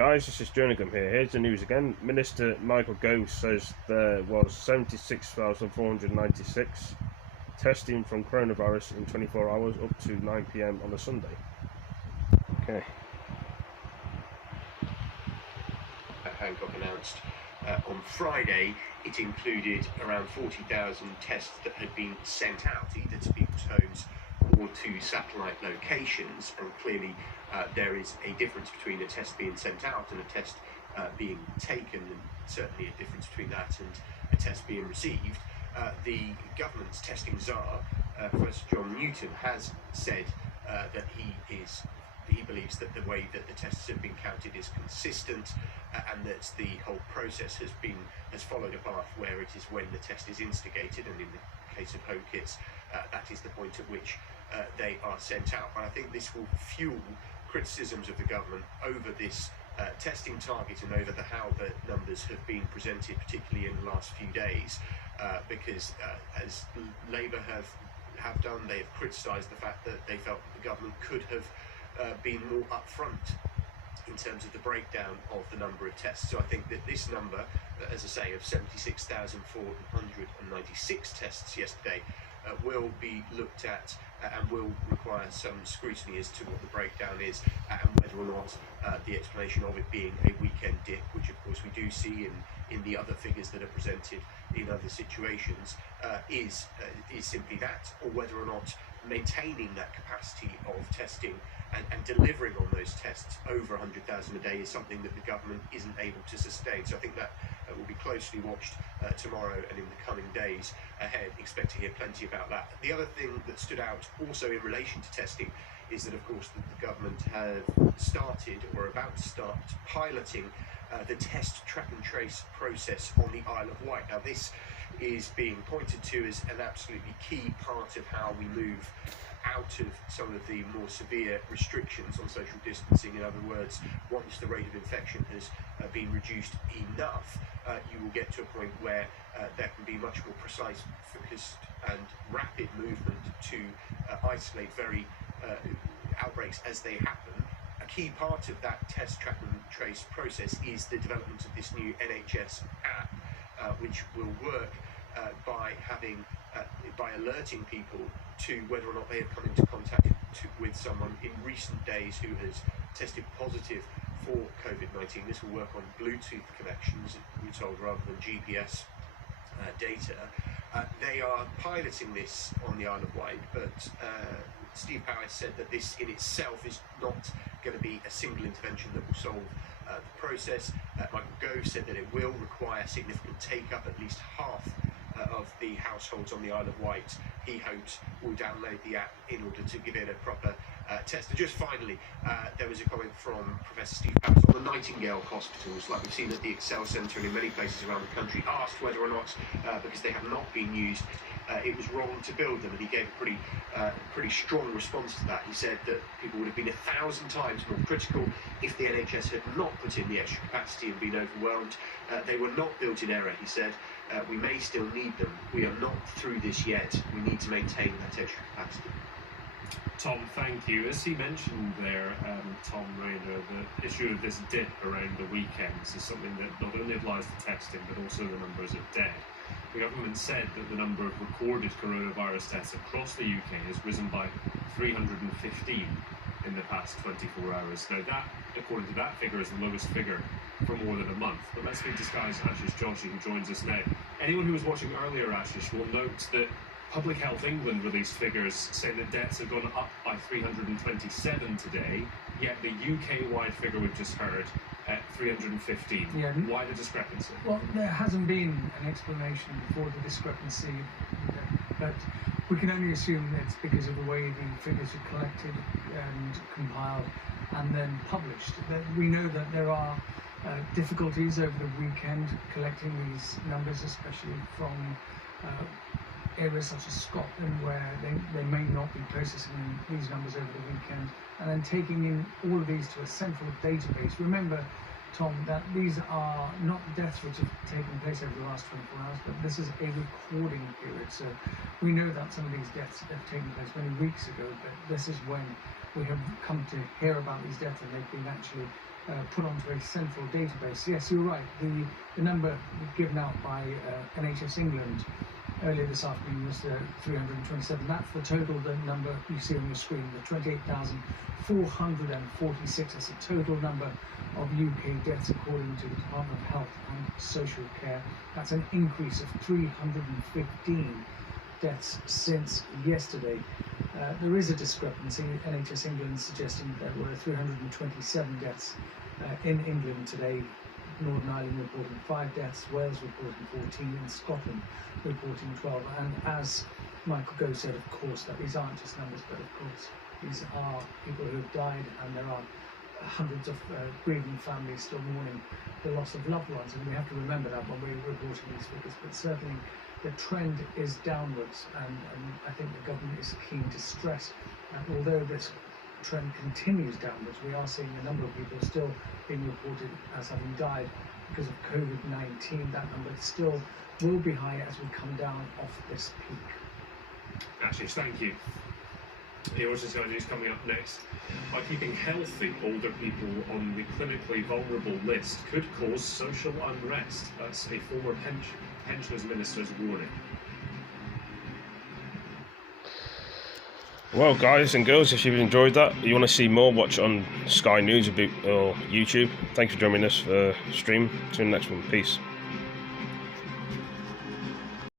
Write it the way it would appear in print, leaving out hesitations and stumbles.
Guys, this is Jerningham here. Here's the news again. Minister Michael Gove says there was 76,496 testing from coronavirus in 24 hours up to 9 PM on a Sunday. Okay. Hancock announced on Friday it included around 40,000 tests that had been sent out either to people's homes or to satellite locations, and clearly there is a difference between a test being sent out and a test being taken, and certainly a difference between that and a test being received. The government's testing czar, Professor John Newton, has said that he believes that the way that the tests have been counted is consistent, and that the whole process has followed a path where it is when the test is instigated, and in the case of home kits, that is the point at which they are sent out. But I think this will fuel criticisms of the government over this testing target and over how the numbers have been presented, particularly in the last few days, because as Labour have done, they have criticised the fact that they felt that the government could have been more upfront in terms of the breakdown of the number of tests. So I think that this number, as I say, of 76,496 tests yesterday, will be looked at and will require some scrutiny as to what the breakdown is, and whether or not the explanation of it being a weekend dip, which of course we do see in the other figures that are presented in other situations, is simply that, or whether or not maintaining that capacity of testing and delivering on those tests over 100,000 a day is something that the government isn't able to sustain. So I think that will be closely watched tomorrow and in the coming days ahead. Expect to hear plenty about that. The other thing that stood out also in relation to testing is that, of course, the government have started or are about to start piloting the test, track and trace process on the Isle of Wight. Now, this is being pointed to as an absolutely key part of how we move out of some of the more severe restrictions on social distancing. In other words, once the rate of infection has been reduced enough, you will get to a point where there can be much more precise, focused and rapid movement to isolate very outbreaks as they happen. A key part of that test, track and trace process is the development of this new NHS app, which will work by alerting people to whether or not they have come into contact with someone in recent days who has tested positive for COVID-19. This will work on Bluetooth connections, we're told, rather than GPS data. They are piloting this on the Isle of Wight, but Steve Powis said that this in itself is not going to be a single intervention that will solve the process. Michael Gove said that it will require significant take-up. At least half of the households on the Isle of Wight, he hopes, will download the app in order to give it a proper test. And just finally, there was a comment from Professor Steve Powis on the Nightingale hospitals, like we've seen at the Excel Centre and in many places around the country, asked whether or not, because they have not been used, it was wrong to build them, and he gave a pretty strong response to that. He said that people would have been 1,000 times more critical if the NHS had not put in the extra capacity and been overwhelmed. They were not built in error, he said. We may still need them. We are not through this yet. We need to maintain that extra capacity. Tom, thank you. As he mentioned there, Tom Rayner, the issue of this dip around the weekends is something that not only applies to testing, but also the numbers of dead. The government said that the number of recorded coronavirus deaths across the UK has risen by 315 in the past 24 hours. Now that, according to that figure, is the lowest figure for more than a month. But let's meet this guy's Ashy Josh, who joins us now. Anyone who was watching earlier, Ashish, will note that Public Health England released figures saying that deaths have gone up by 327 today, yet the UK-wide figure we've just heard at 315. Yeah. Why the discrepancy? Well, there hasn't been an explanation for the discrepancy, but we can only assume it's because of the way the figures are collected and compiled and then published. We know that there are difficulties over the weekend collecting these numbers, especially from areas such as Scotland, where they may not be processing these numbers over the weekend, and then taking in all of these to a central database. Remember, Tom, that these are not deaths which have taken place over the last 24 hours, but this is a recording period. So we know that some of these deaths have taken place many weeks ago, but this is when we have come to hear about these deaths, and they've been actually put onto a central database. Yes, you're right. The number given out by NHS England earlier this afternoon was 327. That's the total, the number you see on your screen, the 28,446. That's the total number of UK deaths according to the Department of Health and Social Care. That's an increase of 315 deaths since yesterday. There is a discrepancy. NHS England suggesting there were 327 deaths in England today. Northern Ireland reporting 5 deaths, Wales reporting 14, and Scotland reporting 12. And as Michael Gove said, of course, that these aren't just numbers, but of course these are people who have died, and there are hundreds of grieving families still mourning the loss of loved ones, and we have to remember that when we're reporting these figures. But certainly the trend is downwards, and I think the government is keen to stress that although this trend continues downwards, we are seeing a number of people still being reported as having died because of COVID-19. That number still will be high as we come down off this peak. Ashy, thank you. The Ocean News coming up next. By keeping healthy older people on the clinically vulnerable list could cause social unrest. That's a former pensioners minister's warning. Well, guys and girls, if you've enjoyed that, you want to see more, watch on Sky News or YouTube. Thanks for joining us for stream. See you in the next one. Peace.